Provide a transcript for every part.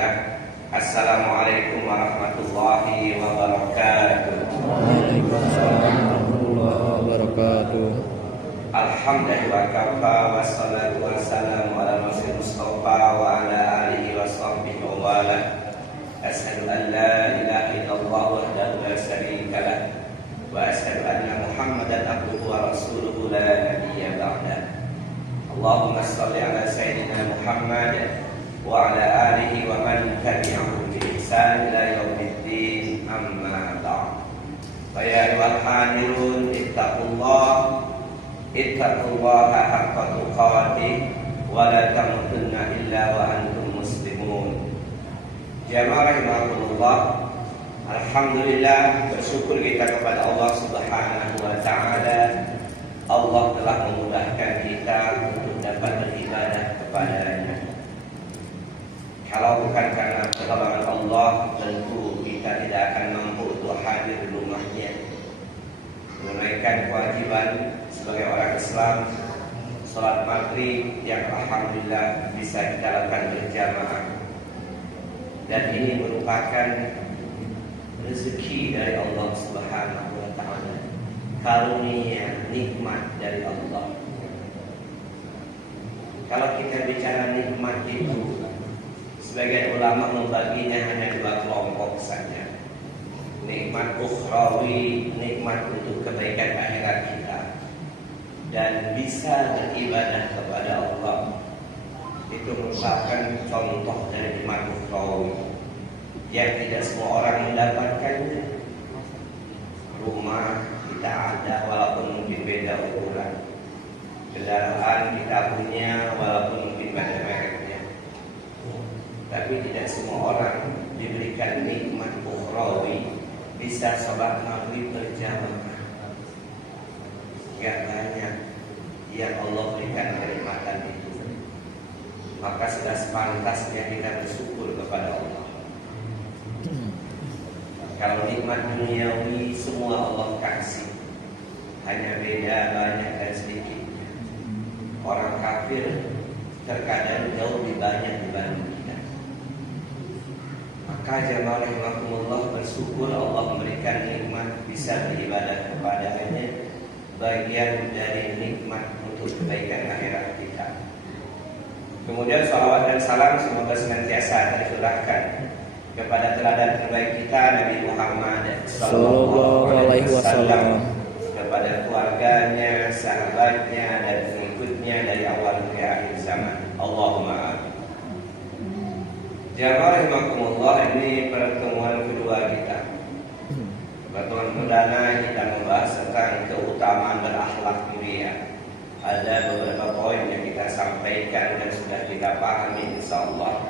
Bismillah. Assalamualaikum warahmatullahi wabarakatuh. Waalaikumsalam warahmatullahi wabarakatuh. Alhamdulillah wa kafa wa salatu wa salamu ala Rasul Mustafa wa ala alihi wa sahbihi wa wala. Asyhadu an la ilaha illallah wahdahu la syarika lah wa asyhadu anna Muhammadan abduhu wa rasuluhu la nabiyya ba'da. Allahumma shalli ala sayyidina Muhammad wa ala alihi wa man tabi'ahum bi ihsan ila yaumiddin, amma ba'd. Fa ya ayyuhal hadirun ittaqullaha haqqa tuqatih wa la tamutunna illa wa antum muslimun. Jamaah rahimakumullah, alhamdulillah, bersyukur kita kepada Allah Subhanahu wa taala. Allah telah memudahkan kita untuk dapat beribadah kepada-Nya. Kalau bukan karena pertolongan Allah, tentu kita tidak akan mampu untuk hadir di rumahnya, menunaikan kewajiban sebagai orang Islam, sholat maghrib yang alhamdulillah bisa kita lakukan berjamaah. Dan ini merupakan rezeki dari Allah Subhanahu wa taala, karunia, nikmat dari Allah. Kalau kita bicara nikmat itu, sebagian ulama membaginya hanya dua kelompok saja. Nikmat ukhrawi, nikmat untuk kebaikan akhirat kita, dan bisa beribadah kepada Allah. Itu merupakan contoh dari nikmat ukhrawi yang tidak semua orang mendapatkannya. Rumah kita ada walaupun mungkin beda ukuran, kendaraan kita punya walaupun mungkin beda mereknya, tapi tidak semua orang diberikan nikmat ukhrawi, bisa sholat maghrib berjamaah. Gak banyak yang Allah berikan kenikmatan itu. Maka sudah sepantasnya kita bersyukur kepada Allah. Kalau nikmat duniawi semua Allah kasih, hanya beda banyak dan sedikitnya. Orang kafir terkadang jauh lebih banyak dibanding kita. Maka jamaah rahimakumullah, bersyukur Allah memberikan nikmat bisa beribadah kepada-Nya, bagian dari nikmat untuk kebaikan akhirat kita. Kemudian salawat dan salam semoga senantiasa tercurahkan kepada teladan terbaik kita, Nabi Muhammad sallallahu alaihi wasallam, kepada keluarganya, sahabatnya, dan pengikutnya dari awal hingga akhir zaman. Allahumma amin. Jamaah rahimakumullah, ini pertemuan kedua kita. Pertemuan perdana kita membahas tentang keutamaan berakhlak mulia. Ada beberapa poin yang kita sampaikan dan sudah kita pahami insyaallah.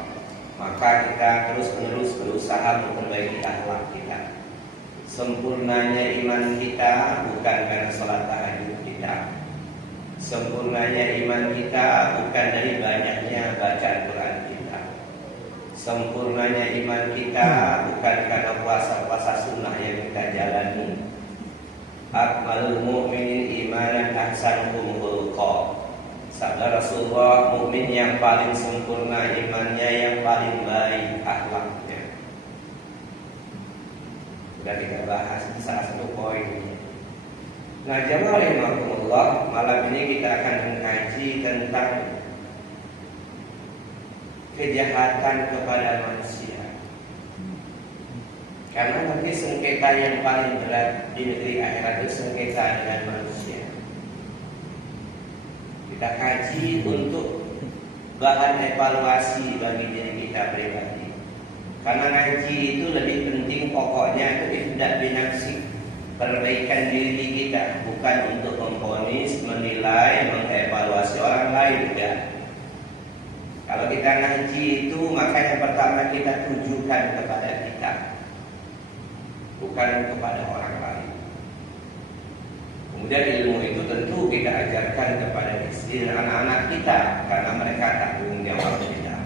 Maka kita terus-menerus berusaha memperbaiki akhlak kita. Sempurnanya iman kita bukan karena sholat tahajud kita. Sempurnanya iman kita bukan dari banyaknya bacaan Quran kita. Sempurnanya iman kita bukan karena puasa-puasa sunnah yang kita jalani. Akmalul mu'minin imanan ahsanuhum khuluqa. Sabda Rasulullah, mukmin yang paling sempurna imannya, yang paling baik akhlaknya. Sudah kita bahas salah satu poin. Nah, jamaah rahimakumullah, malam ini kita akan mengkaji tentang kejahatan kepada manusia. Karena nanti sengketa yang paling berat di negeri akhirat itu sengketa dengan manusia. Kita kaji untuk bahan evaluasi bagi diri kita pribadi. Karena ngaji itu lebih penting, pokoknya itu ibda' binafsi, perbaikan diri kita, bukan untuk memvonis, menilai, mengevaluasi orang lain, enggak. Kalau kita ngaji itu, maka yang pertama kita tujukan kepada kita, bukan kepada orang lain. Kemudian ilmu itu tentu kita ajarkan kepada istri dan anak-anak kita, karena mereka tanggung jawab kita.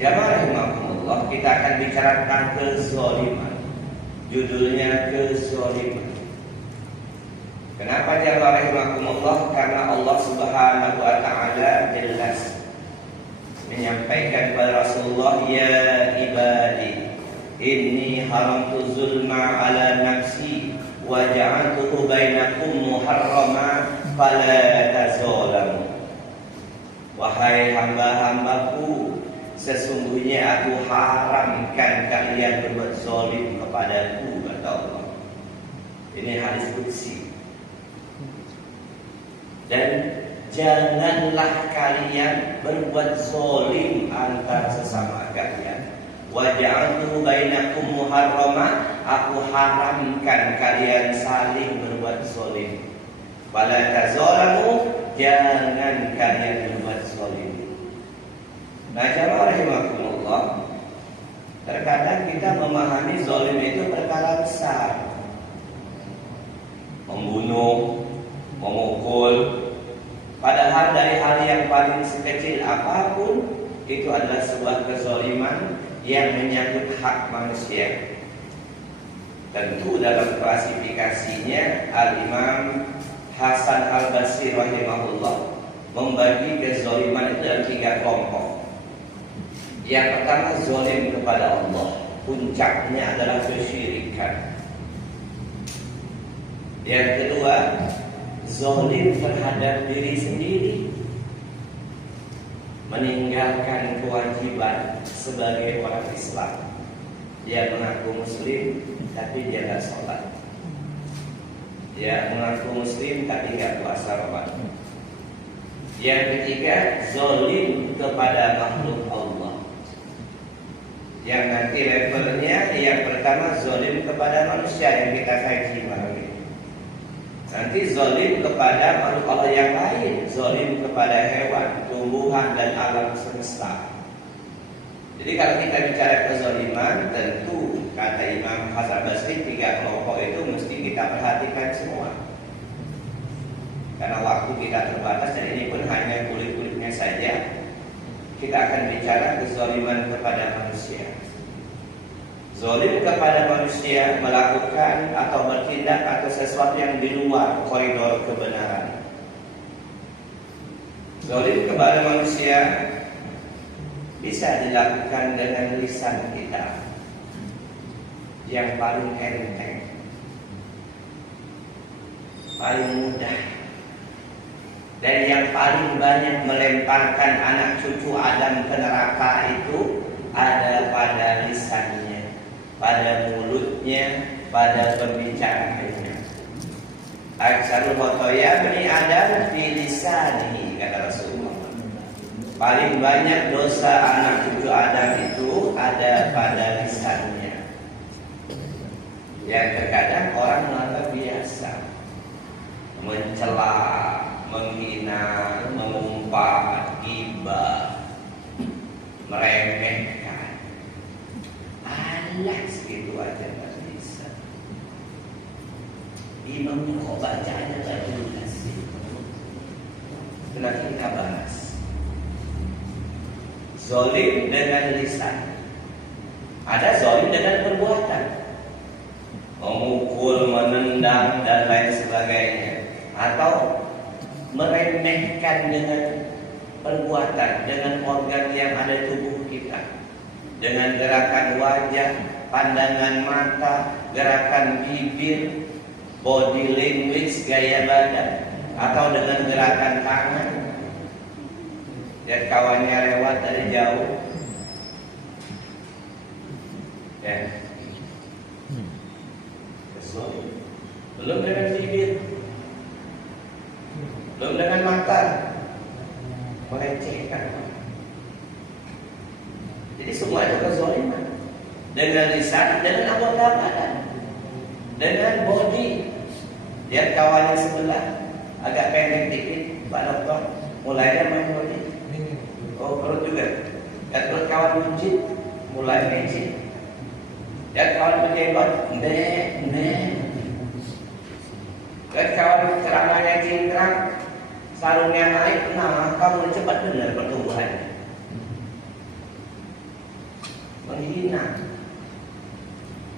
Jamaah rahimakumullah, kita akan bicara tentang kezaliman. Judulnya kezaliman. Kenapa jamaah rahimakumullah? Karena Allah Subhanahu wa taala jelas menyampaikan kepada Rasulullah, ya ibadi inni haramtu zulma ala nafsi wa ja'altuhu bainakum muharrama fala tazalamu. Wahai hamba-hambaku, sesungguhnya aku haramkan kalian berbuat zalim kepadaku, kata Allah. Ini hadis qudsi. Dan janganlah kalian berbuat zalim antar sesama kalian. Wa ja'altuhu bainakum muharrama, aku haramkan kalian saling berbuat zalim. Fala tazalamu, jangan kalian berbuat zalim. Nah, jamaah rahimakumullah, terkadang kita memahami zalim itu perkara besar. Membunuh, memukul. Padahal dari hal yang paling sekecil apapun itu adalah sebuah kezaliman yang menyangkut hak manusia. Tentu dalam klasifikasinya Al-Imam Hasan Al-Basri rahimahullah membagi kezaliman itu dalam 3 kelompok. Yang pertama zalim kepada Allah, puncaknya adalah kesyirikan. Yang kedua zalim terhadap diri sendiri, meninggalkan kewajiban sebagai orang Islam. Dia mengaku muslim tapi dia tidak sholat. Dia mengaku muslim tapi tidak puasa Ramadan. Yang ketiga zalim kepada makhluk Allah. Yang nanti levelnya, yang pertama zalim kepada manusia yang kita kaji malam ini. Nanti zalim kepada makhluk Allah yang lain, zalim kepada hewan, tumbuhan dan alam semesta. Jadi kalau kita bicara kezaliman, tentu kata Imam Hasan Basri 3 kelompok itu mesti kita perhatikan semua. Karena waktu kita terbatas dan ini pun hanya kulit-kulitnya saja. Kita akan bicara kezaliman kepada manusia. Zalim kepada manusia melakukan atau bertindak atau sesuatu yang di luar koridor kebenaran. Zalim kepada manusia bisa dilakukan dengan lisan kita yang paling enteng, paling mudah, dan yang paling banyak melemparkan anak cucu Adam ke neraka itu ada pada lisannya, pada mulutnya, pada pembicaraannya. Aksarul khotoya bani Adam fi lisanihi, kata Rasulullah. Paling banyak dosa anak cucu Adam itu ada pada lisannya. Yang terkadang orang menganggap biasa, mencela, menghina, mengumpat, ghibah, meremehkan. Alah, segitu aja nggak bisa. Imamnya kok bacanya nggak jelas sih. Setelah kita bahas zalim dengan lisan, ada zalim dengan perbuatan, memukul, menendang dan lain sebagainya, atau meremehkan dengan perbuatan, dengan organ yang ada di tubuh kita, dengan gerakan wajah, pandangan mata, gerakan bibir, body language, gaya badan, atau dengan gerakan tangan. Lihat kawannya lewat dari jauh, ya, belum dengan bibir, belum dengan mata, melecehkan. Jadi semua itu kezaliman. Dengan lisan, dengan anggota badan, dengan body. Lihat kawannya sebelah, agak pendek dikit, Pak Dokter, mulai main body. Oh, perut juga. Lihat perut kawan buncit, mulai mecin. Lihat kawan berjenggot, nek. Lihat kawan celananya cingkrang, sarungnya naik, nah kamu cepat benar pertumbuhannya. Menghina,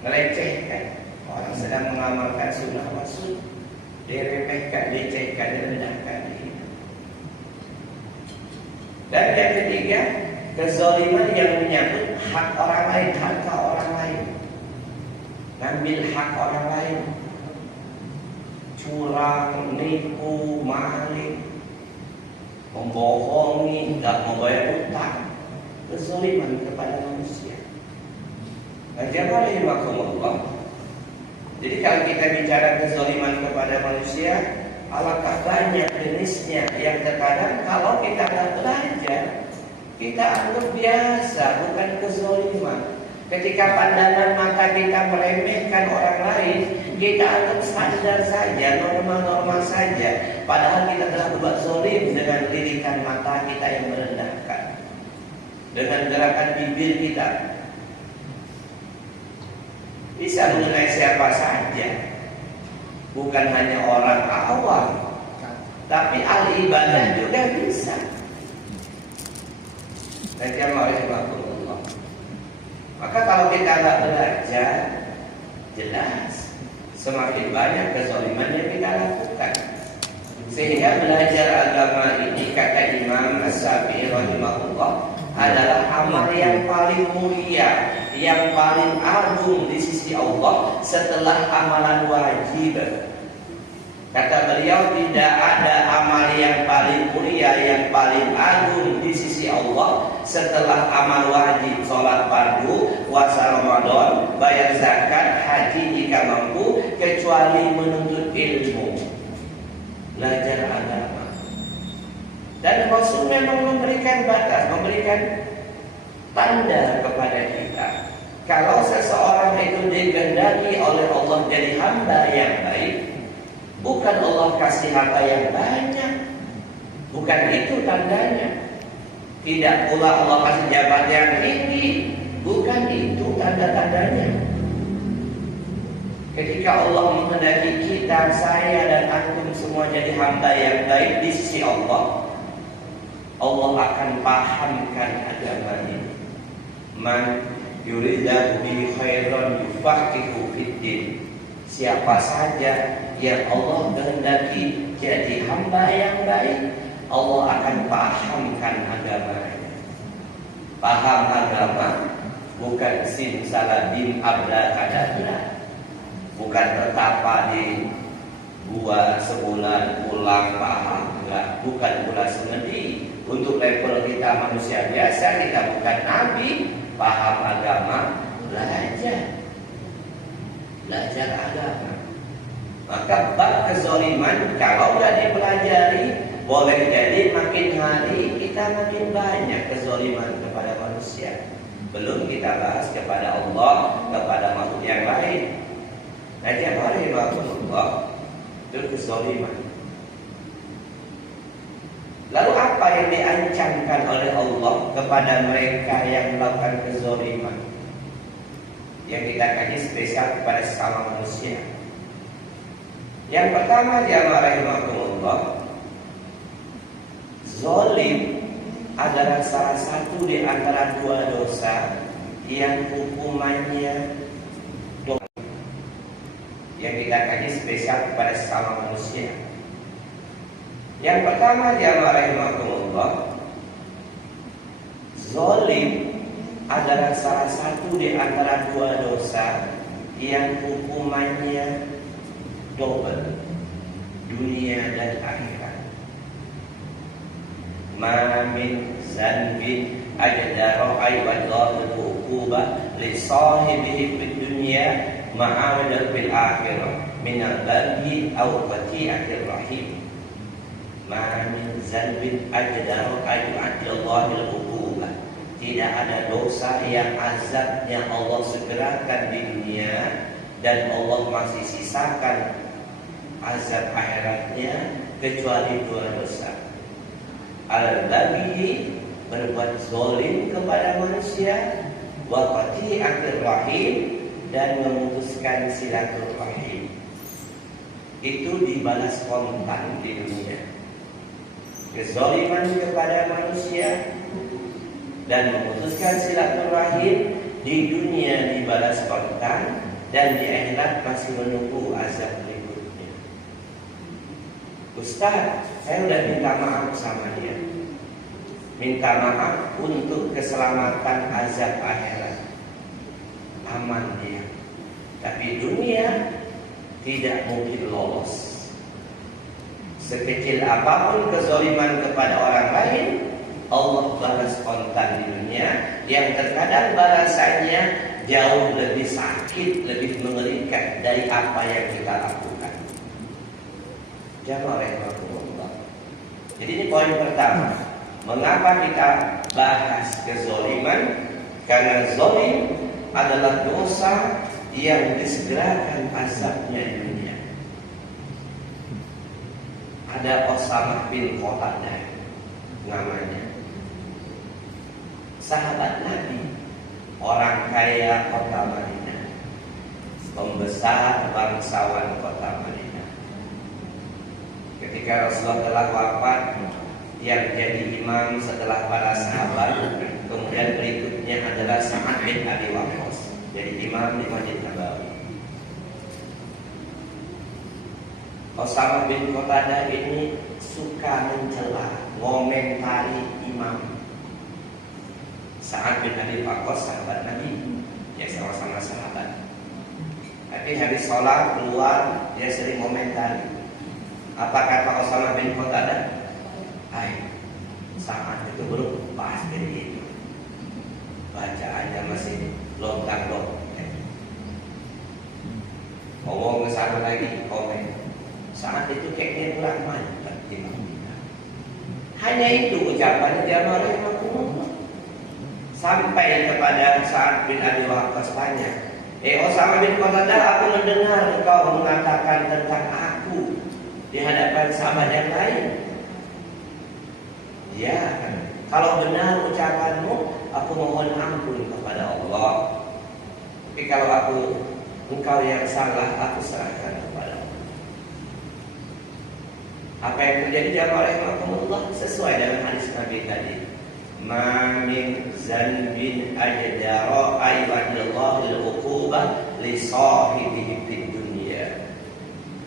melecehkan. Orang sedang mengamalkan sunnah rasul, diremehkan, dilecehkan, direndahkan. Dan yang ketiga, kezaliman yang menyangkut mengambil hak orang lain, curang, nipu, maling, membohongi, tidak membayar utang, kezaliman kepada manusia. Jazakumullah. Jadi kalau kita bicara kezaliman kepada manusia, alangkah banyak jenisnya yang terkadang kalau kita tidak belajar, kita anggap biasa, bukan kezaliman. Ketika pandangan mata kita meremehkan orang lain, kita anggap standar saja, normal-normal saja. Padahal kita telah berbuat zalim dengan lirikan mata kita yang merendahkan, dengan gerakan bibir kita. Bisa mengenai siapa saja, bukan hanya orang awam, tapi ahli ibadah juga bisa. Maka kalau kita tidak belajar, jelas semakin banyak kezaliman yang kita lakukan. Sehingga belajar agama ini, kata Imam As-Syafi'i rahimahullah, adalah amal yang paling mulia, yang paling agung di sisi Allah setelah amalan wajib. Kata beliau, tidak ada amal yang paling mulia, yang paling agung di sisi Allah setelah amal wajib, sholat fardu, puasa Ramadan, bayar zakat, haji jika mampu, kecuali menuntut ilmu, belajar agama. Dan Rasul memang memberikan batas, memberikan tanda kepada kita. Kalau seseorang itu dikehendaki oleh Allah jadi hamba yang baik, bukan Allah kasih harta yang banyak, bukan itu tandanya. Tidak pula Allah kasih jabatan yang tinggi, bukan itu tanda-tandanya. Ketika Allah menghendaki kita, saya dan antum semua jadi hamba yang baik di sisi Allah, Allah akan pahamkan agama ini. Man yuridillahu bihi khairan yufaqihu fiddin. Siapa saja yang Allah kehendaki jadi hamba yang baik, Allah akan pahamkan agamanya. Paham agama bukan simsalabim abrakadabra, bukan betapa di gua sebulan pulang paham, enggak. Bukan pula semedi. Untuk level kita manusia biasa, kita bukan nabi, paham agama, belajar agama. Maka bab kezaliman kalau tidak dipelajari, boleh jadi makin hari kita makin banyak kezaliman kepada manusia. Belum kita bahas kepada Allah, kepada makhluk yang lain. Rahimahullah, itu kezaliman. Lalu apa yang diancamkan oleh Allah kepada mereka yang melakukan kezaliman? Yang kita kaji spesial kepada sesama manusia. Yang pertama, jamaah rahimahullah, zalim adalah salah satu di antara dua dosa yang hukumannya dosa. Yang kita kaji spesial kepada sesama manusia. Yang pertama, jamaah rahimahullah, zalim adalah salah satu di antara dua dosa yang hukumannya double, dunia dan akhirat. Ma min zanbin ajdaru aywadlahu uqubah li sahibihi fid dunya ma'awil fil akhirah min al-baghi aw qati'atir rahim. Ma min zanbin ajdaru aywadlahu uqubah. Tidak ada dosa yang azabnya Allah segerakan di dunia dan Allah masih sisakan azab akhiratnya kecuali dua dosa. Al-baghi, berbuat zalim kepada manusia, wa qati'atir rahim, dan memutuskan silaturahim. Itu dibalas kontan di dunia. Kezaliman kepada manusia dan memutuskan silaturahim di dunia dibalas kontan, dan di akhirat masih menunggu azab berikutnya. Ustaz, saya udah minta maaf sama dia, minta maaf untuk keselamatan azab akhirat. Aman dia. Tapi dunia tidak mungkin lolos. Sekecil apapun kezaliman kepada orang lain, Allah balas kontan di dunia, yang terkadang balasannya jauh lebih sakit, lebih mengerikan dari apa yang kita lakukan. Jamaah rahimahullah. Jadi ini poin pertama. Mengapa kita bahas kezaliman? Karena zalim adalah dosa yang disegerakan azabnya di dunia. Ada Usamah bin Qatadah namanya, sahabat Nabi, orang kaya kota Madinah, pembesar bangsawan kota Madinah. Ketika Rasulullah telah wafat, yang jadi imam setelah para sahabat, kemudian berikutnya adalah Sa'ad bin Abi Waqqas, jadi imam di Masjid Nabawi. Usamah bin Qatadah ini suka mencela, ngomentari imam. Sa'ad bin Abi Waqqas sahabat Nabi, ya sama-sama sahabat. Tapi habis sholat keluar, dia sering komentari. Apa kata Usamah bin Qatadah? Sa'ad itu belum pas dari itu, bacaannya masih lontar-lontar. Ngomong ke sana lagi, komen. Saat itu kayaknya kurang mantap di Madinah. Hanya itu ucapannya, jamaah rahimahullah. Sampai kepada Sa'ad bin Abi Waqqas tanya, Usamah bin Qatadah, aku mendengar engkau mengatakan tentang aku di hadapan sahabat yang lain. Ya, kalau benar ucapanmu, aku mohon ampun kepada Allah. Tapi kalau engkau yang salah, aku serahkan kepada Allah. Apa yang terjadi jamaah rahimahumullah sesuai dengan hadis Nabi tadi. Ma min zanbin ajdara ayyadallahu al-uqubah li sahibihi fid dunya.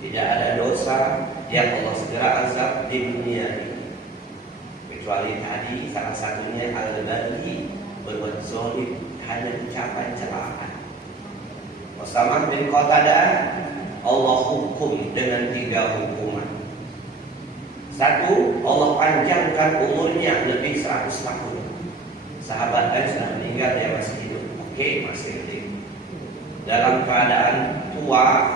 Tidak ada dosa yang Allah segera azab di dunia ini, kecuali tadi salah satunya al-baghi, berbuat zalim, hanya ucapan celaan. Usamah bin Qatadah, Allah hukum dengan 3 hukuman. 1, Allah panjangkan umurnya lebih 100 tahun. Sahabat lain sudah meninggal, dia masih hidup. Oke, masih hidup. Dalam keadaan tua,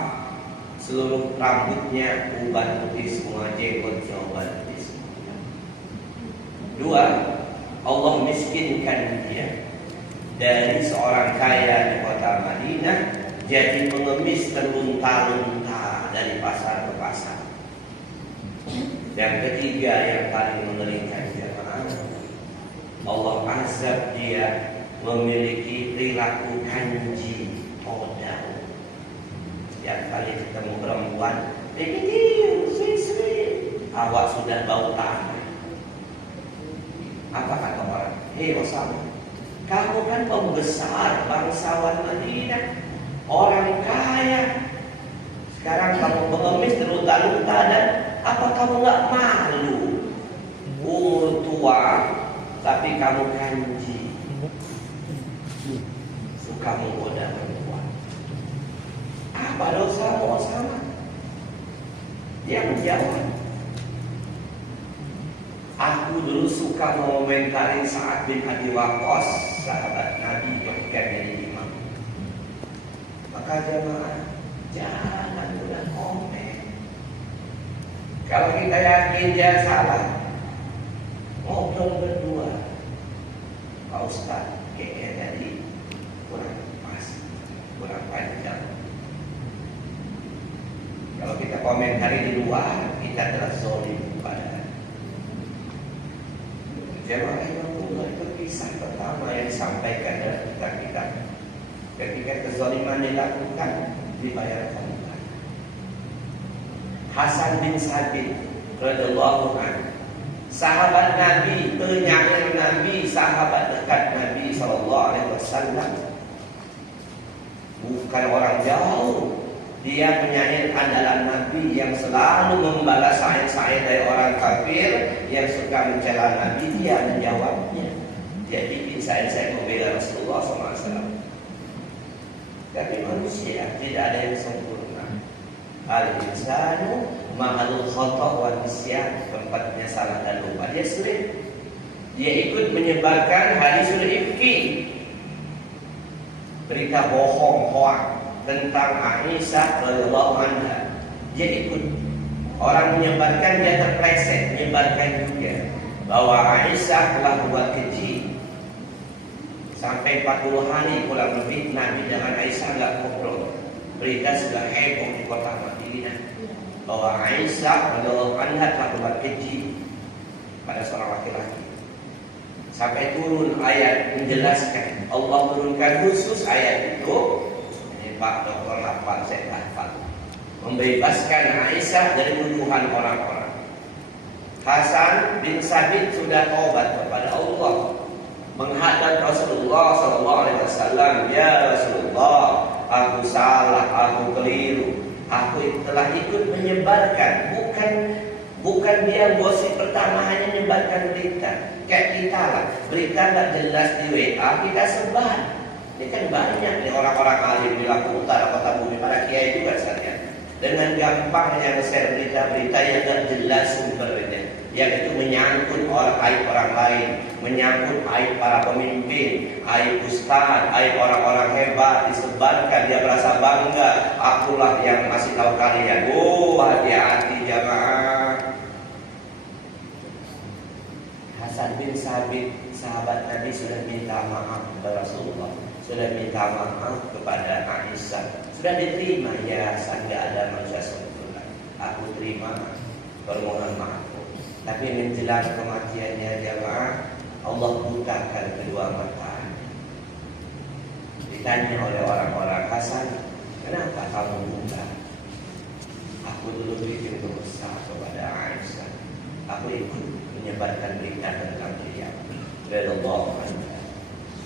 seluruh rambutnya uban putih semua, jenggotnya uban putih semua. 2, Allah miskinkan dia dari seorang kaya di kota Madinah jadi pengemis terlunta-lunta dari pasar ke pasar. Yang ketiga yang paling mengerikan jemaah, Allah azab dia memiliki perilaku kanji modal. Yang kali ketemu perempuan, sweet, awak sudah bau tanah. Apa kata orang? Usamah, kamu kan pembesar bangsawan Madinah, orang kaya. Sekarang kamu pengemis terlunta-lunta, dan apa kamu nggak malu? Umur tua, tapi kamu kanji, suka menggoda perempuan. Apa dosamu Usamah? Dia menjawab, aku dulu suka mengomentari Sa'ad bin Abi Waqqas, sahabat Nabi ketika jadi imam. Maka jemaah, jangan mudah komen. Kalau kita yakin dia salah, ngobrol berdua. Pak Ustaz, kayaknya tadi kurang pas, kurang panjang. Kalau kita komentari di luar, kita telah zalim kepada jemaah rahimahullah. Itu kisah pertama yang disampaikan dalam kitab-kitab. Ketika kezaliman dilakukan, dibayar kembali. Hasan bin Sabit radhiyallahu anhu, sahabat Nabi, penyair Nabi, sahabat dekat Nabi SAW. Bukan orang jauh, dia penyair andalan Nabi yang selalu membalas syair-syair dari orang kafir yang suka mencela Nabi. Dia menjawabnya. Dia bikin syair-syair membela Rasulullah SAW. Tapi manusia tidak ada yang sempurna. Al-insanu ma'al khata' wa nisyan, tempatnya salah dan lupa. Dia sering. Dia ikut menyebarkan hadisul ifki, berita bohong, hoak tentang Aisyah radhiyallahu anha. Dia ikut. Orang menyebarkan, dia terpleset, menyebarkan juga bahwa Aisyah telah buat keji. Sampai 40 hari kurang lebih Nabi dengan Aisyah nggak ngobrol. Berita sudah heboh di kota Madinah bahwa Aisyah radhiyallahu anha telah buat keji pada seorang laki-laki. Sampai turun ayat menjelaskan. Allah turunkan khusus ayat itu. Ini Pak Dokter hafal, saya hafal. Membebaskan Aisyah dari tuduhan orang-orang. Hasan bin Sabit sudah taubat kepada Allah, menghadap Rasulullah SAW. Ya Rasulullah, aku salah, aku keliru, aku telah ikut menyebarkan. Bukan dia gosip pertama, hanya menyebarkan berita. Kayak kita lah, berita nggak jelas di WA kita sebar. Ini kan banyak nih orang-orang alim di Lampung Utara, Kota Bumi, para kiai juga saja. Dengan gampangnya nge-share berita-berita yang tidak jelas sumbernya, yang itu menyangkut aib orang lain, menyangkut aib para pemimpin, aib ustaz, aib orang-orang hebat, disebarkan, dia merasa bangga, akulah yang masih tahu kalian. Oh, hati-hati jamaah. Hasan bin Sabit, sahabat Nabi, sudah minta maaf kepada Rasulullah, sudah minta maaf kepada Aisyah. Sudah diterima, ya, tidak ada manusia sempurna. Aku terima permohonan maafku. Tapi menjelang kematiannya jamaah, Allah butakan kedua mata. Ditanya oleh orang-orang, Hasan, kenapa kamu buta? Aku dulu bikin dosa kepada Aisyah. Aku ikut menyebarkan berita tentang dia. Radhiyallahu anha.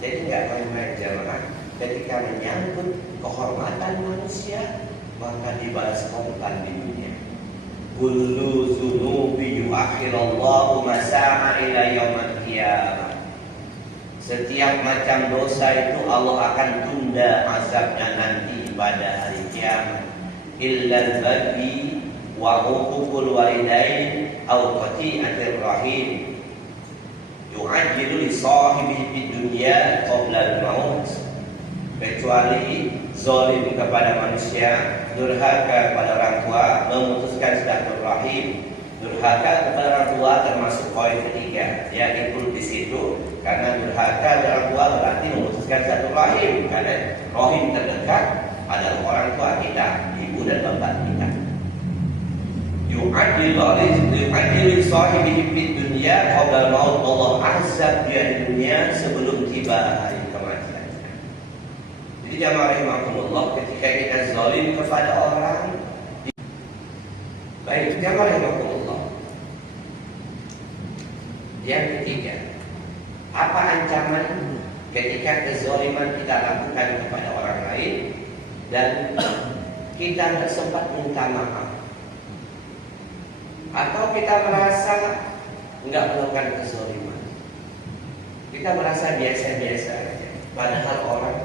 Jadi nggak main-main jamaah. Ketika menyangkut kehormatan manusia, maka dibalas korban di dunia. Kullu dzunubi yuakhirallahu masa'a ila yaumil qiyamah. Setiap macam dosa itu Allah akan tunda azabnya nanti pada hari kiamat. Illa al-baghi wa uququl walidain aw qati'atir rahim. Yu'ajjilu li sahibihi fid dunya qabla al-maut. Kecuali zalim kepada manusia, durhaka kepada orang tua, memutuskan silaturahim. Durhaka kepada orang tua termasuk poin ketiga, ya, ikut di situ. Karena durhaka kepada orang tua berarti memutuskan silaturahim, karena rahim terdekat adalah orang tua kita, ibu dan bapak kita. Yu'adil sahibihi fid dunya qabla al-maut. Allah azab dia di dunia sebelum tiba hari kematian. Jadi jamaah rahimakumullah, ketika kita zalim kepada orang, baik jamaah rahimakumullah. Yang ketiga, apa ancaman ketika kezaliman kita lakukan kepada orang lain dan kita tidak sempat minta maaf, atau kita merasa enggak melakukan kezaliman, kita merasa biasa-biasa saja, padahal orang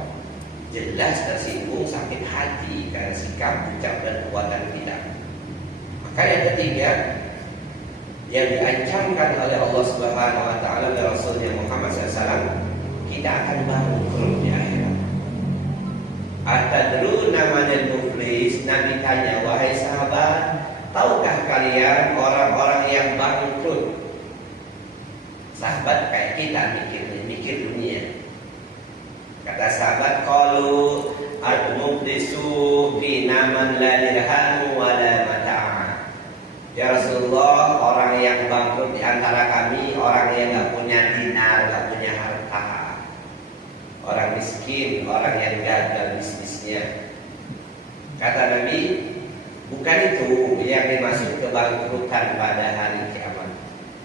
jelas tersinggung, sakit hati karena sikap, ucap dan perbuatan kita. Maka yang ketiga yang diancamkan oleh Allah Subhanahu wa taala dan Rasulnya Muhammad SAW, kita akan bangkrut di akhirat. Atadruna manal muflis? Nabi tanya, wahai sahabat, tahukah kalian orang-orang yang bangkrut? Sahabat kayak kita mikir dunia. Kata sahabat, qalu al-muflisu fina man la dirham wa la mata'. Ya Rasulullah, orang yang bangkrut di antara kami orang yang enggak punya dinar, enggak punya harta. Orang miskin, orang yang gagal bisnisnya. Kata Nabi, bukan itu yang dimaksud kebangkrutan pada hari kiamat.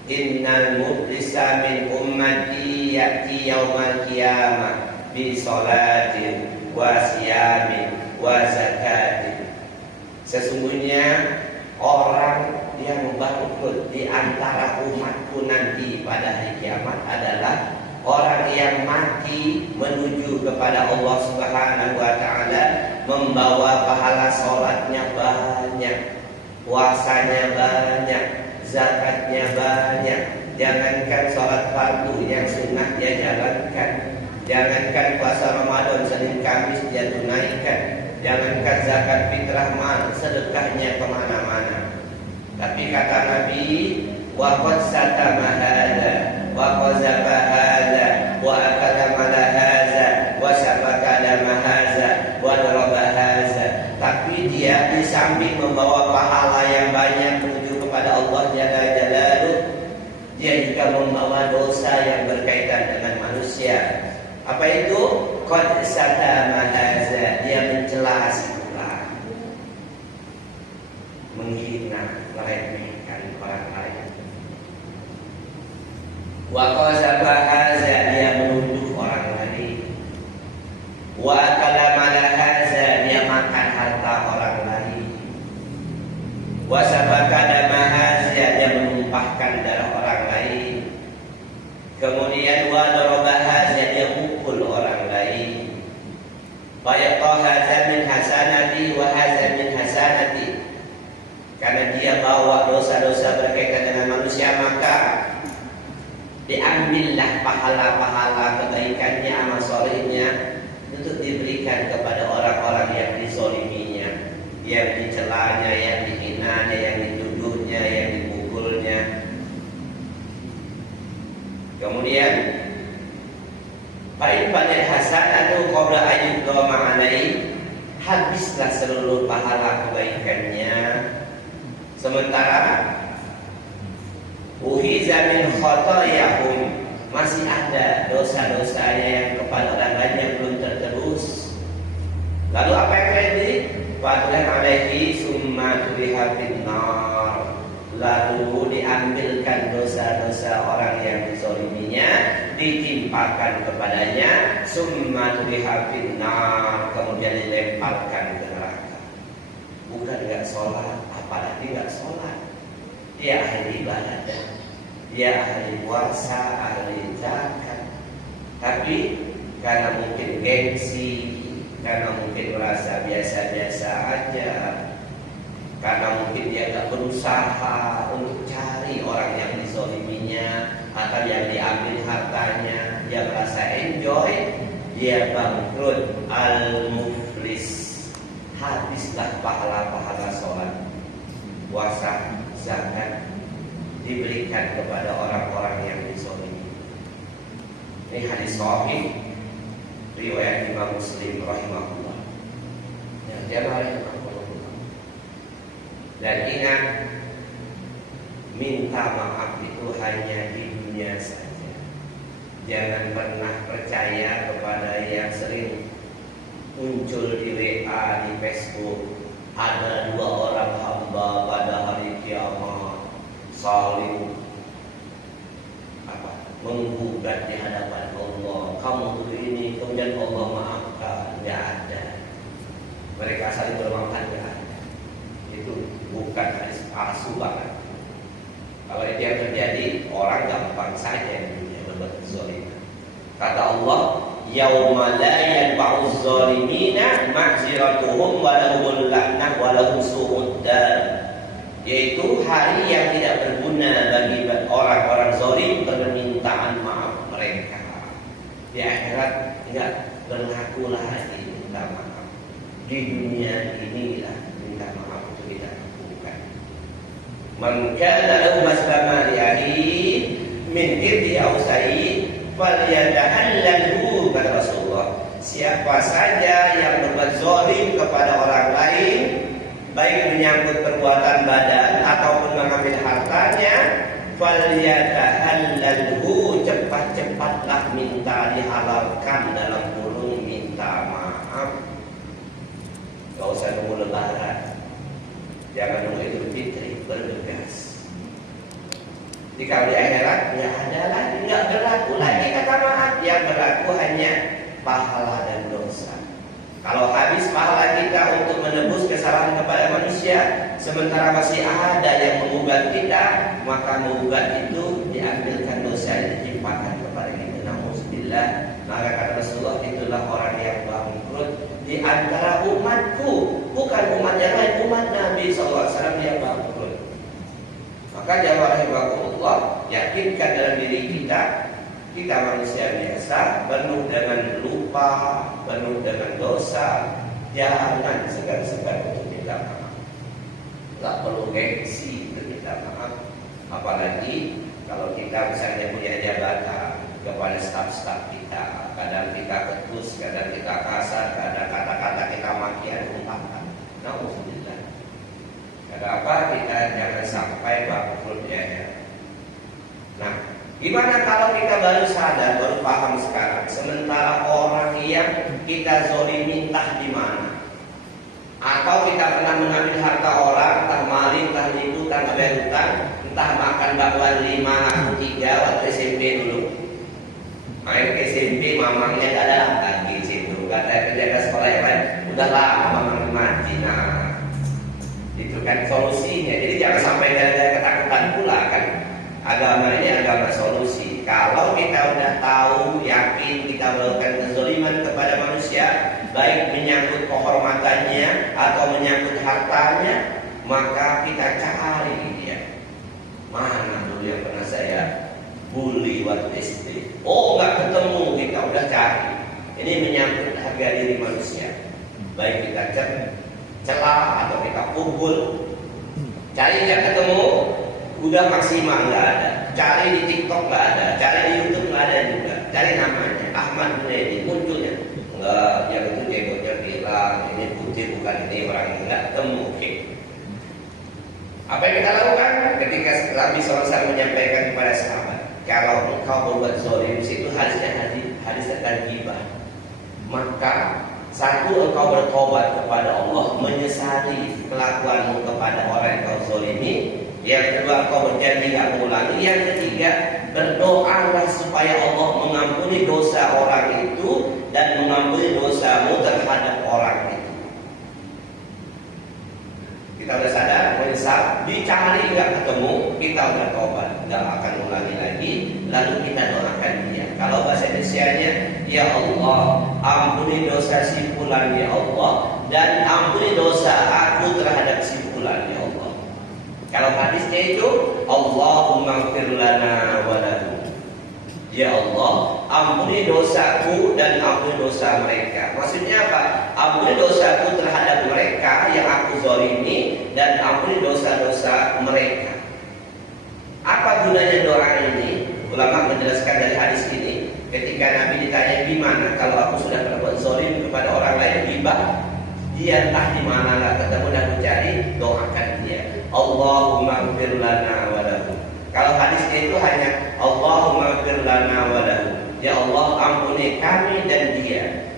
Innal muflisa min ummati ya'ti yaumal qiyamah bi sholatin wa siyamin wa zakatin. Sesungguhnya orang yang bangkrut di antara umatku nanti pada hari kiamat adalah orang yang mati menuju kepada Allah Subhanahu wa taala membawa pahala salatnya banyak, puasanya banyak, zakatnya banyak. Jangankan salat fardu yang sunnah dia jalankan, jangankan puasa Ramadan Senin Kamis dia tunaikan, jangankan zakat fitrah mal sedekahnya kemana-mana. Tapi kata Nabi, wa qad satama hadza wa qazafa hadza wa akala mala hadza wa sabaka dama hadza wa daraba hadza. Tapi dia di samping membawa pahala yang banyak menuju kepada Allah Jalla Jalaluh, dia juga membawa dosa yang berkaitan dengan manusia. Apa itu? Qad satama hadza, dia mencela si fulan, menghina, meremehkan orang lain. Wa qazafa hadza, dia menuduh orang lain. Wa akala mala hadza, dia makan harta orang lain. Wa sabaka dama hadza, dia menumpahkan darah orang lain. Kemudian wa daraba hadza, dia pukul orang lain. Fa yaqah hadza min hasanati wa hadza min hasanati. Karena dia bawa dosa-dosa berkaitan dengan manusia, maka diambillah pahala-pahala kebaikannya, amal solehnya untuk diberikan kepada orang-orang yang dizoliminya, yang dicelanya, yang dihinanya, yang dituduhnya, yang dipukulnya. Kemudian fa'in fadil hasanatu qabla ayyub doma alai, habislah seluruh pahala kebaikannya, sementara uhiza min khatayahum, masih ada dosa-dosanya yang kepada orang lain yang belum tertebus. Lalu apa yang terjadi? Fadlan alaihi summa tuliha finnar, lalu diambilkan dosa-dosa orang yang dizoliminya, ditimpakan kepadanya, summa tuliha finnar, kemudian dilemparkan ke neraka. Bukan enggak sholat, apalagi enggak sholat, dia ahli ibadah, dia ahli puasa, ahli zakat, tapi karena mungkin gengsi, karena mungkin merasa biasa-biasa aja, karena mungkin dia tak berusaha untuk cari orang yang dizoliminya atau yang diambil hartanya, dia merasa enjoy, dia bangkrut, al-muflis. Habislah pahala-pahala sholat, puasa, zakat diberikan kepada orang-orang yang dizolimi. Ini hadis sahih riwayat Imam Muslim rahimahullah. Yang dia rahimahullah. Dan ingat, minta maaf itu hanya di dunia saja. Jangan pernah percaya kepada yang sering muncul di WA, di Facebook, ada 2 orang hamba pada hari kiamat saling menggugat di hadapan Allah, kamu ini, kemudian Allah maafkan. Tidak ada. Mereka saling bermaafkan, tidak ada. Itu bukan hadis palsu banget. Kalau itu yang terjadi, orang gampang saja yang berbuat zalim. Kata Allah, yauma la yanfa'u zalimina ma'ziratuhum wa lahumul la'nah wa lahum su'ud dar. Yaitu hari yang tidak berguna bagi orang-orang zalim permintaan maaf mereka. Di akhirat tidak berlaku lagi minta maaf. Di dunia inilah minta maaf itu tidak lakukan. Man kana lahu maslama li akhi min irdi aw sa'i falyatahallalhu, kata Rasulullah. Siapa saja yang berbuat zalim kepada orang lain, baik menyangkut perbuatan badan ataupun mengambil hartanya, falyatahallalhu, cepat-cepatlah minta dihalalkan, dalam kurung minta maaf. Gak usah nunggu lebaran, jangan nunggu Idul Fitri, bergegas. Jika di akhirat ya ada lagi, nggak berlaku lagi kata maaf, yang berlaku hanya pahala dan dosa. Kalau habis pahala kita untuk menebus kesalahan kepada manusia, sementara masih ada yang menggugat kita, maka menggugat itu diambilkan dosa, ditimpakan kepada kita. Alhamdulillah, maka kata Rasulullah, itulah orang yang bangkrut di antara umatku, bukan umat yang lain, umat Nabi SAW yang bangkrut. Maka jamaah rahimahullah, yakinkan dalam diri kita manusia biasa, penuh dengan lupa, penuh dengan dosa. Jangan segan-segan untuk minta maaf. Tak perlu gengsi untuk minta maaf. Apalagi kalau kita misalnya punya jabatan kepada staf-staf kita, kadang kita ketus, kadang kita kasar, kadang kata-kata kita makian umpatan. Nauzubillah. Kenapa kita jangan sampai bangkrut ya? Nah, gimana kalau kita baru sadar, baru paham sekarang, sementara orang yang kita zolimi entah di mana, atau kita pernah mengambil harta orang, entah maling, entah nipu, entah ngambil hutang, entah makan bakwan 5, 3 waktu SMP dulu. Main ke SMP, mamangnya tak ada lagi situ, kata kerja ke sekolah yang lain, udah lama mamang mati. Nah, itu kan solusinya. Jadi jangan sampai gara-gara ketakutan pula kan. Agama ini agama solusi. Kalau kita udah tahu, yakin kita melakukan kezaliman kepada manusia, baik menyangkut kehormatannya atau menyangkut hartanya, maka kita cari dia. Mana dulu yang pernah saya bully waktu SD? Oh, nggak ketemu, kita udah cari. Ini menyangkut harga diri manusia. Baik kita celah atau kita pukul, cari nggak ketemu. Udah maksimal nggak ada, cari di TikTok nggak ada, cari di YouTube nggak ada juga, cari namanya Ahmad Junaidi munculnya nggak, yang itu jenggotnya hilang, ini putih bukan ini orang yang nggak temu. Apa yang kita lakukan ketika Nabi SAW menyampaikan kepada sahabat, kalau engkau berbuat zalim, itu hadis tentang ghibah, maka satu, engkau bertobat kepada Allah, menyesali kelakuanmu kepada orang yang kau zalimi. Yang kedua, engkau berjanji tidak mengulangi. Yang ketiga, berdoalah supaya Allah mengampuni dosa orang itu dan mengampuni dosamu terhadap orang itu. Kita sudah sadar, menyesal, dicari nggak ketemu, kita udah tobat, nggak akan ulangi lagi. Lalu kita doakan dia. Kalau bahasa Indonesianya, ya Allah, ampuni dosa si fulan ya Allah, dan ampuni dosa aku terhadap si fulan ya Allah. Kalau hadisnya itu, Allahumma ighfir lana wa lahu. Ya Allah, ampuni dosaku dan ampuni dosa mereka. Maksudnya apa? Ampuni dosaku terhadap mereka yang aku zalimi dan ampuni dosa-dosa mereka. Apa gunanya doa ini? Ulama menjelaskan dari hadis ini, ketika Nabi ditanya gimana kalau aku sudah berbuat zalim kepada orang lain, ghibah, dia entah di mana nggak ketemu dan mencari, doakan dia. Allahumma ighfir lana wa lahu. Kalau hadisnya itu hanya Allahumma ighfir lana wa lahu. Ya Allah, ampuni kami dan dia.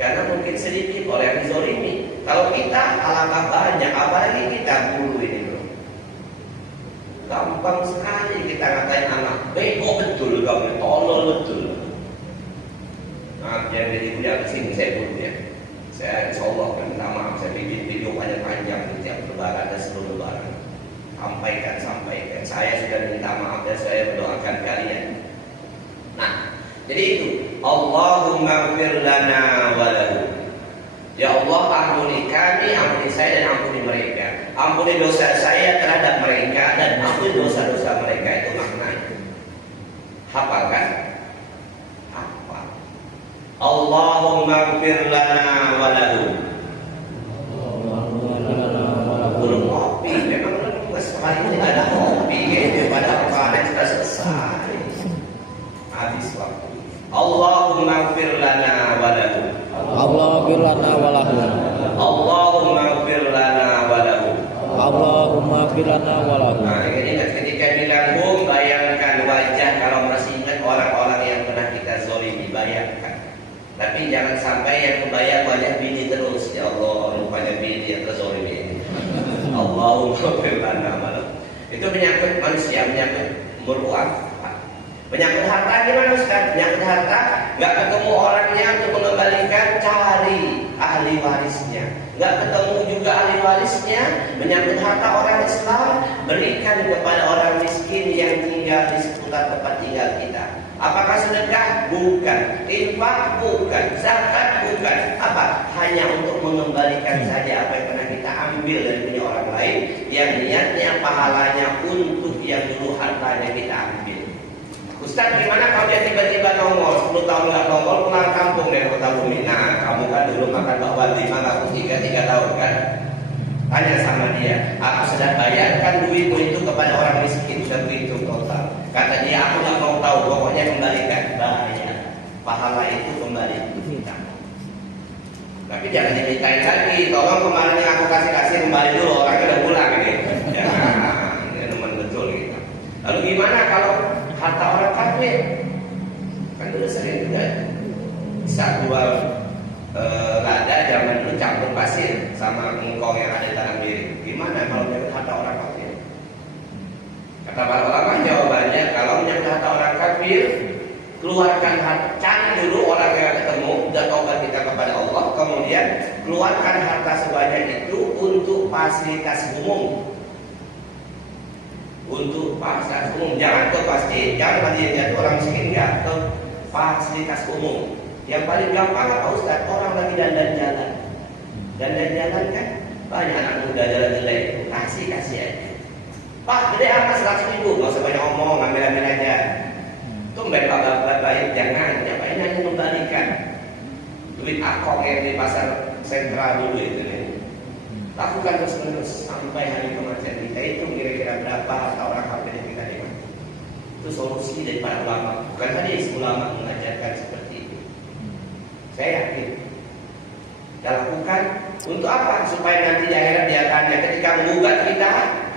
Karena mungkin sedikit orang yang dizalimi. Kalau kita alangkah banyak, apalagi kita dulu ini bro. Gampang sekali kita ngatain anak, bego betul kamu, tolol betul. Nah, yang jadi kuliah kesini saya dulu ya. Saya insya Allah minta maaf, saya bikin video panjang-panjang setiap lebaran dan sebelum lebaran. Sampaikan. Saya sudah minta maaf dan saya mendoakan kalian. Nah, jadi itu Allahumma ighfir lana wa lahu. Ya Allah, ampuni kami, ampuni saya dan ampuni mereka. Ampuni dosa saya terhadap mereka dan ampuni dosa-dosa mereka. Itu maknanya. Hafal kan? Hafal. Allahumma ighfir lana wa lahu. Belum ngopi, memang sekali ini nggak ada ngopi, kayaknya pada kemarin sudah selesai. Habis waktu. Allahumma ighfir lana wa lahu. Allahumma lana wa lahu. Allahumma ighfir lana wa lahu. Allahumma ighfir lana wa lahu. Nah, ini ketika bilang bayangkan wajah kalau masih ingat orang-orang yang pernah kita zalimi, bayangkan. Tapi jangan sampai yang kebayang wajah bini terus. Ya Allah, rupanya bini yang terzalimi. Allahumma ighfir lana wa lahu. Itu menyangkut manusia, menyangkut meruang. Menyangkut harta gimana Ustaz? Menyangkut harta, nggak ketemu orangnya untuk mengembalikan, cari ahli warisnya. Nggak ketemu juga ahli warisnya, menyangkut harta orang Islam, berikan kepada orang miskin yang tinggal di seputar tempat tinggal kita. Apakah sedekah? Bukan. Infak? Bukan. Zakat? Bukan. Apa? Hanya untuk mengembalikan saja apa yang pernah kita ambil dari punya orang lain, yang niatnya pahalanya untuk yang dulu hartanya kita ambil. Ustaz, gimana kalau dia tiba-tiba nongol 10 tahun nggak nongol, pulang kampung dari kota Bumi? Nah, kamu kan dulu makan bakwan 5, aku 3 tahun kan? Tanya sama dia, aku sudah bayarkan duitmu itu kepada orang miskin, sudah hitung total. Kata dia, aku nggak mau tahu, pokoknya kembalikan. Bayar, pahala itu kembali kita. Tapi jangan dimintain lagi, tolong kemarin yang aku kasih kembali dulu, orangnya udah pulang ini. Ya, ini teman betul gitu. Lalu gimana kalau harta orang kafir? Kan dulu sering juga bisa jual lada zaman dulu campur pasir sama engkong yang ada di tanah miring. Gimana kalau menyangkut harta orang kafir? Kata para ulama jawabannya, kalau menyangkut harta orang kafir, keluarkan harta, cari dulu orang yang ketemu dan taubat kita kepada Allah, kemudian keluarkan harta sebanyak itu untuk fasilitas umum. Untuk fasilitas umum, jangan ke masjid, jangan masjidnya itu orang miskin, enggak, ke fasilitas umum. Yang paling gampang apa Ustaz? Orang lagi dandan jalan. Dandan jalan kan banyak anak muda jalan jelek, kasih aja. Pak, gede apa 100.000? Gak usah banyak omong, ambil aja. Tumben Pak baik, jangan, nyapain hanya membalikan duit akok yang di pasar sentral dulu itu nih. Lakukan terus-menerus sampai hari kematian kita. Itu kira-kira berapa harta orang kafir yang kita nikmati. Itu solusi dari para ulama. Bukan hadis, ulama mengajarkan seperti itu. Saya yakin. Kita lakukan untuk apa? Supaya nanti di akhirat dia tanya, ketika menggugat kita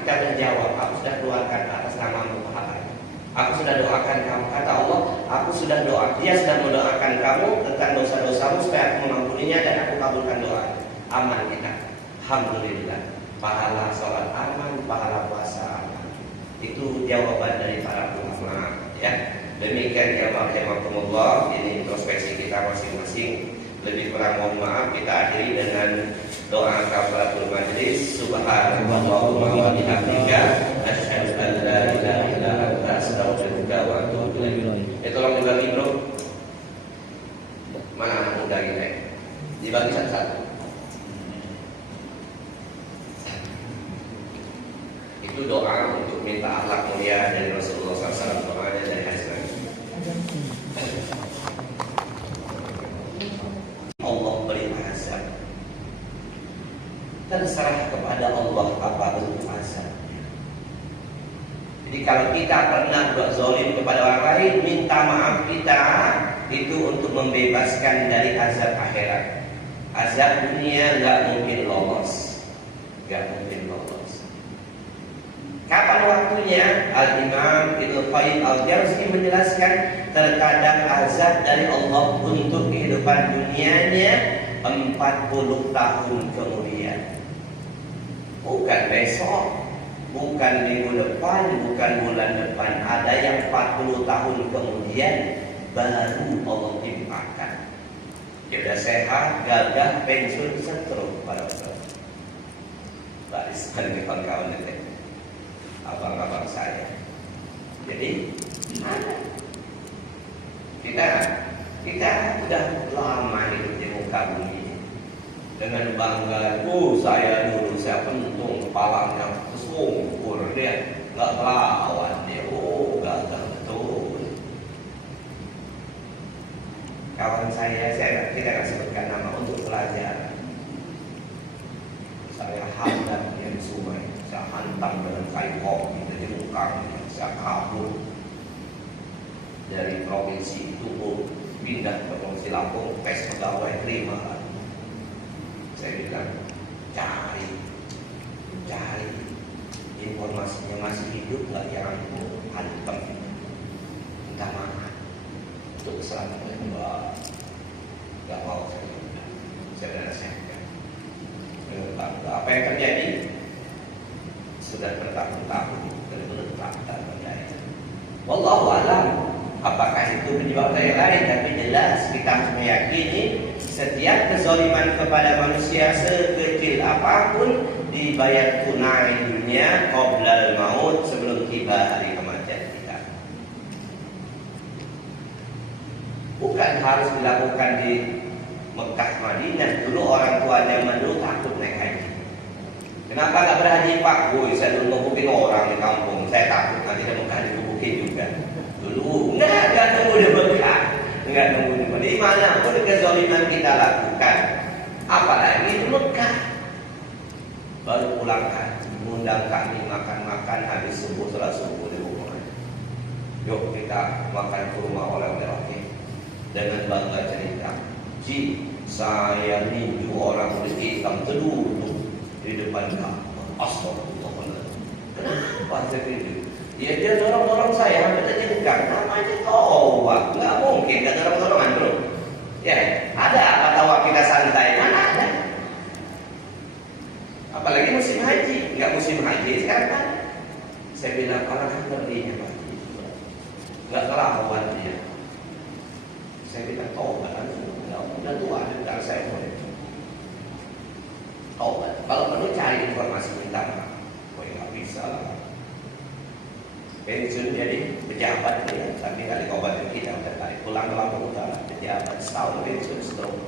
menjawab, aku sudah keluarkan atas namamu pahalanya. Aku sudah doakan kamu. Kata Allah, aku sudah doa. Dia sudah mendoakan kamu tentang dosa-dosamu supaya aku mengampuninya dan aku kabulkan doa. Aman kita. Alhamdulillah. Pahala sholat aman, pahala puasa aman. Itu jawaban dari para ulama. Ya. Demikian ya rahimakumullah. Ini introspeksi kita masing-masing. Lebih kurang mohon maaf, kita akhiri dengan doa kafaratul majlis. Subhanallahumma wa bihamdika asyhadu an la ilaha illa anta astaghfiruka wa atubu ilaik. Tolong dibagi bro. Mana anak muda kita? Dibagi satu-satu. Itu doa untuk minta akhlak mulia dari Rasulullah SAW. Doanya dari hadis Nabi. Allah beri azab. Terserah kepada Allah apa bentuk azabnya. Jadi kalau kita pernah berbuat zalim kepada orang lain, minta maaf kita itu untuk membebaskan dari azab akhirat. Azab dunia nggak mungkin lolos, nggak mungkin lolos. Kapan waktunya? Al-Imam Ibnu Qayyim Al-Jauzi menjelaskan terkadang azab dari Allah untuk kehidupan dunianya 40 tahun kemudian. Bukan besok, bukan minggu depan, bukan bulan depan. Ada yang 40 tahun kemudian baru Allah timpakan. Dia sudah sehat, gagah, pensiun, stroke pada waktu. Barisan di kawan-kawan itu. Abang-abang saya. Jadi ada. Kita sudah lama hidup di muka bumi dengan bangga. Saya dulu saya pentung kepalanya kesungkur dia nggak lawan dia. Gagal betul. Kawan saya tidak sebutkan nama untuk pelajaran. Saya hadap dia di sungai. Saya hantam dengan kayu kopi dari muka, saya kabur dari provinsi itu pindah ke provinsi Lampung, tes pegawai terima. Saya bilang cari informasinya masih hidup nggak, yang hantam, minta maaf untuk keselamatan. Nggak mau saya nasihatkan. Apa yang terjadi? Sudah bertahun-tahun terletak dan berdaya. Wallahu a'lam. Apakah itu penyebab yang lain? Tapi jelas kita harus meyakini setiap kezaliman kepada manusia sekecil apapun dibayar tunai dunia qoblal maut, sebelum tiba hari kematian kita. bukan harus dilakukan di Mekah Madinah. Dulu orang tuanya Manu takut naik haji. Kenapa nggak berhaji Pak? Boy, saya dulu ngebukin orang di kampung, saya takut nanti di Mekah digebukin juga. Dulu nggak nunggu di Mekah, nggak nunggu di Mekah. Di mana pun kezaliman kita lakukan, apalagi di Mekah. Baru pulang haji, mengundang kami makan-makan habis subuh, sholat subuh di rumah. Yuk kita makan kurma oleh-oleh dengan bangga cerita. Ji, saya ninju orang kulit hitam terduduk di depan kamu. Astagfirullah. Kenapa saya gitu? Dia dorong-dorong saya hampir terjengkang. Namanya taubat. Nggak mungkin nggak dorong-dorongan bro. Ya, ada apa tawa kita santai? Mana ada? Apalagi musim haji, nggak musim haji sekarang kan? Saya bilang orang kan ngertinya Pak. Nggak ngelawan dia. Saya bilang taubat kan? Udah tua juga saya boleh. Taubat. Kalau perlu cari informasi minta maaf. Oh nggak bisa lah. Pensiun jadi pejabat ya, tapi kali kabupaten kita udah tarik pulang ke Lampung Utara, pejabat setahun pensiun stroke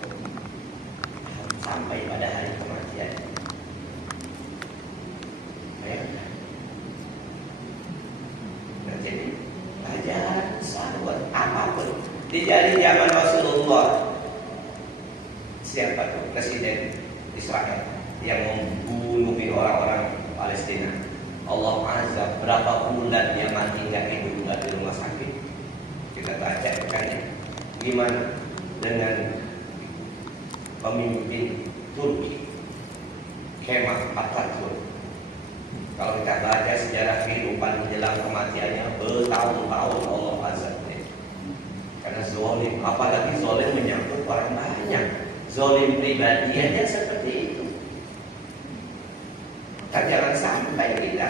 sampai pada hari kematian. Nah, jadi ajaran sahabat apapun di zaman Rasulullah. Siapa tuh presiden Israel yang membunuh orang-orang Palestina? Allah azab berapa bulan dia mati nggak hidup nggak di rumah sakit. Kita baca kan ya. Gimana dengan pemimpin Turki Kemal Atatürk? Kalau kita baca sejarah kehidupan menjelang kematiannya bertahun-tahun Allah azabnya. Karena zolim, apalagi zolim menyangkut orang banyak. Zolim pribadi aja seperti itu. Kan jangan sampai kita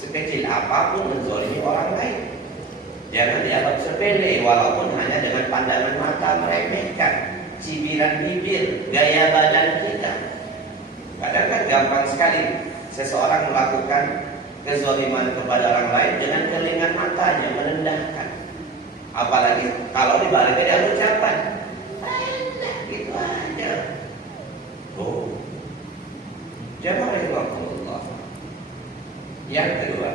sekecil apapun menzolimi orang lain. Jangan dianggap sepele walaupun hanya dengan pandangan mata meremehkan, cibiran bibir, gaya badan kita. Kadang kan gampang sekali seseorang melakukan kezoliman kepada orang lain dengan kelingan matanya merendahkan. Apalagi kalau dibaliknya ada ucapan, gitu aja. Oh, jangan Allah. Yang kedua,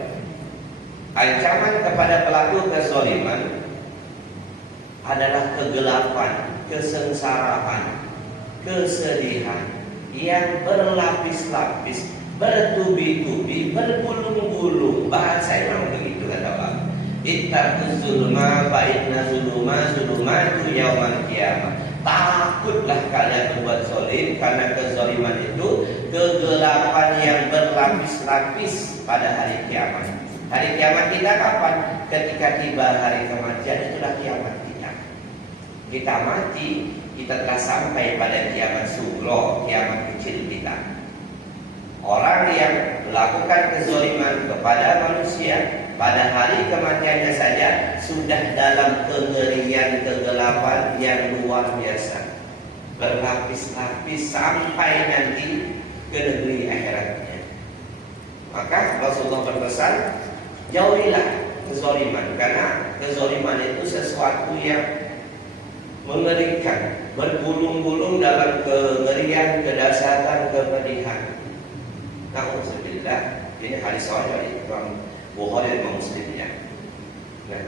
ancaman kepada pelaku kezoliman adalah kegelapan, kesengsaraan, kesedihan yang berlapis-lapis, bertubi-tubi, bergulung-gulung. Bahasa memang begitu kata Allah. Ittaquz zulma fa inna zulumatu yaumal qiyamah. Takutlah kalian berbuat zalim karena kezaliman itu kegelapan yang berlapis-lapis pada hari kiamat. Hari kiamat kita kapan? Ketika tiba hari kematian, itulah kiamat kita. Kita mati, kita telah sampai pada kiamat sugro, kiamat kecil kita. Orang yang melakukan kezaliman kepada manusia pada hari kematiannya saja sudah dalam kengerian kegelapan yang luar biasa, berlapis-lapis sampai nanti ke negeri akhiratnya. Maka Rasulullah berpesan, jauhilah kezaliman, karena kezaliman itu sesuatu yang mengerikan, bergulung-gulung dalam kengerian, kedahsyatan, kepedihan. Nauzubillah. Ini hadis sahih Imam Bukhari dan Muslim ya. Nah,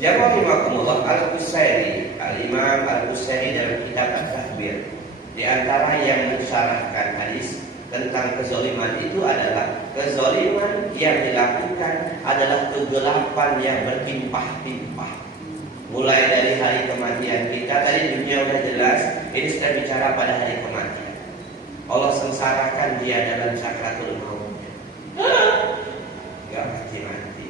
yang rahimakumullah Al-Busairi, Al-Imam Al-Busairi dalam kitab At-Tahbir, di antara yang mensyarahkan hadis tentang kezaliman itu adalah kezaliman yang dilakukan adalah kegelapan yang bertimpah-timpah. Mulai dari hari kematian kita, tadi dunia sudah jelas, ini sudah bicara pada hari kematian. Allah sengsarakan dia dalam sakratul mautnya. Gak mati-mati.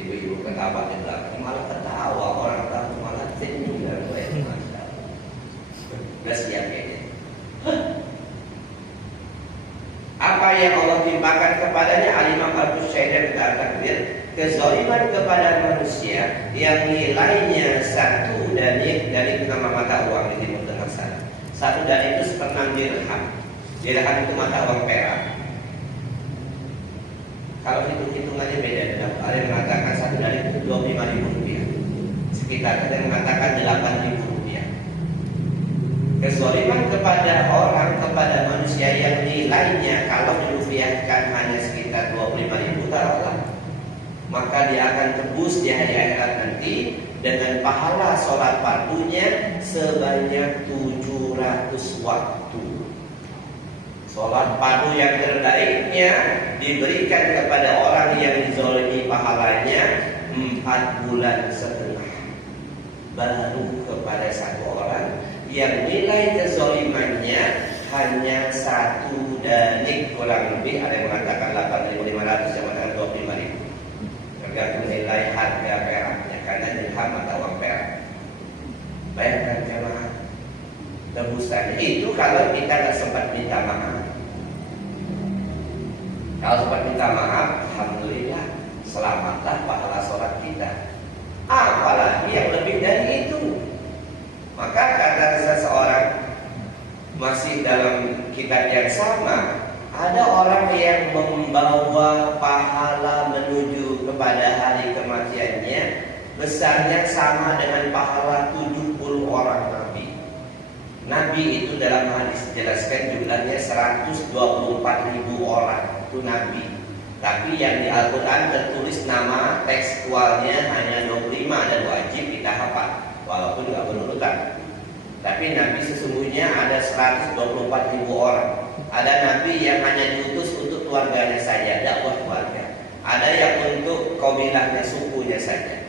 Ibu-ibu ketawa di belakang, malah ketawa, orang tahu malah senyum dan baik. Gak siap ini. Apa yang Allah timpakan kepadanya? Al-Imam Al-Busairi dan Al-Takbir, kezaliman kepada manusia yang nilainya satu dari nama mata uang di Timur Tengah sana. Satu dari itu setengah dirham. Dirham itu mata uang perak. Kalau hitung-hitungannya beda. Ada yang mengatakan satu dari itu 25.000 rupiah. Kita kadang mengatakan 8.000 rupiah. Kezaliman kepada orang, kepada manusia yang nilainya kalau dirupiahkan hanya sekitar 25.000 taruhlah, maka dia akan tebus di hari akhirat nanti dengan pahala sholat fardunya sebanyak 700 waktu. Sholat fardu yang terbaiknya diberikan kepada orang yang dizalimi pahalanya 4,5 bulan. Baru kepada satu orang yang nilai kezalimannya hanya 1 danik, kurang lebih ada yang mengatakan 8.500, yang mengatakan 25.000, tergantung nilai harga peraknya, karena dirham atau uang perak. Bayangkan jemaah, tebusan itu kalau kita nggak sempat minta maaf. Kalau sempat minta maaf, alhamdulillah, selamatlah pahala sholat kita. Apalagi yang lebih dari itu. Maka kata seseorang, masih dalam kitab yang sama, ada orang yang membawa pahala menuju kepada hari kematiannya besarnya sama dengan pahala 70 orang Nabi. Nabi itu dalam hadis dijelaskan jumlahnya 124.000 orang, itu Nabi. Tapi yang di Al-Quran tertulis nama tekstualnya hanya 25 dan wajib kita hafal, walaupun nggak berurutan. Tapi Nabi sesungguhnya ada 124.000 orang. Ada Nabi yang hanya diutus untuk keluarganya saja, dakwah keluarga. Ada yang untuk kabilahnya, sukunya saja.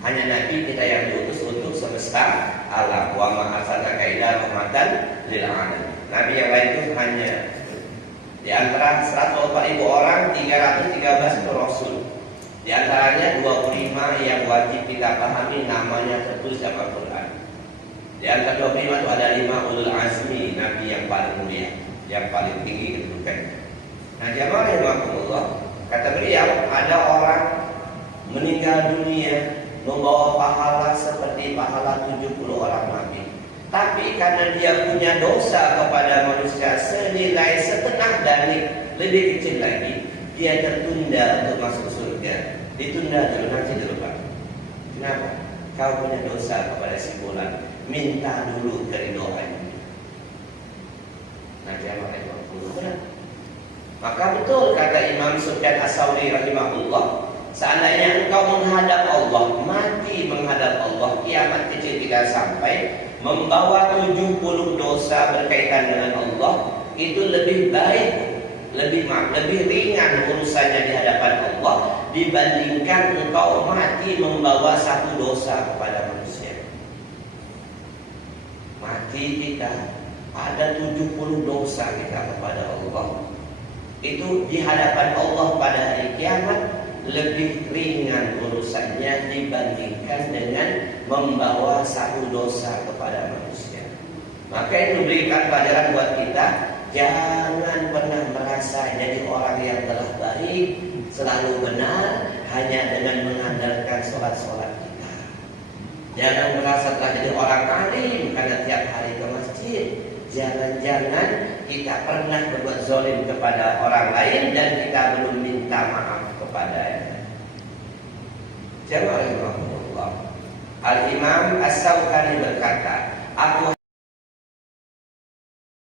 Hanya Nabi kita yang diutus untuk semesta alam. Wa ma arsalnaka illa rahmatan lil alamin. Nabi yang lain itu hanya di antara 124.000 orang, 313 itu Rasul. Di antaranya 25 yang wajib kita pahami namanya tertulis dalam Al-Quran. Di antara 25 itu ada 5 ulul azmi, Nabi yang paling mulia, yang paling tinggi kedudukannya. Nah, jamaah rahimakumullah, kata beliau, ada orang meninggal dunia membawa pahala seperti pahala 70 orang Nabi. Tapi karena dia punya dosa kepada manusia senilai setengah danik, lebih kecil lagi, dia tertunda untuk masuk surga. Ditunda dulu, nanti dulu Pak. Kenapa? Kau punya dosa kepada si fulan, minta dulu keridoannya. Nah, dia benar. Maka betul kata Imam Sufyan As-Tsauri rahimahullah, seandainya engkau menghadap Allah, mati menghadap Allah, kiamat kecil tidak sampai, membawa 70 dosa berkaitan dengan Allah, itu lebih baik, lebih ringan urusannya di hadapan Allah dibandingkan engkau mati membawa 1 dosa kepada manusia. Mati kita ada 70 dosa kita kepada Allah, itu di hadapan Allah pada hari kiamat lebih ringan urusannya dibandingkan dengan membawa 1 dosa kepada manusia. Maka itu berikan pelajaran buat kita, jangan pernah merasa jadi orang yang telah baik, selalu benar hanya dengan mengandalkan sholat-sholat kita. Jangan merasa telah jadi orang alim karena tiap hari ke masjid. Jangan-jangan kita pernah berbuat zalim kepada orang lain dan kita belum minta maaf kepadanya. Jamaah Allah. Al-Imam As-Sawkani berkata, aku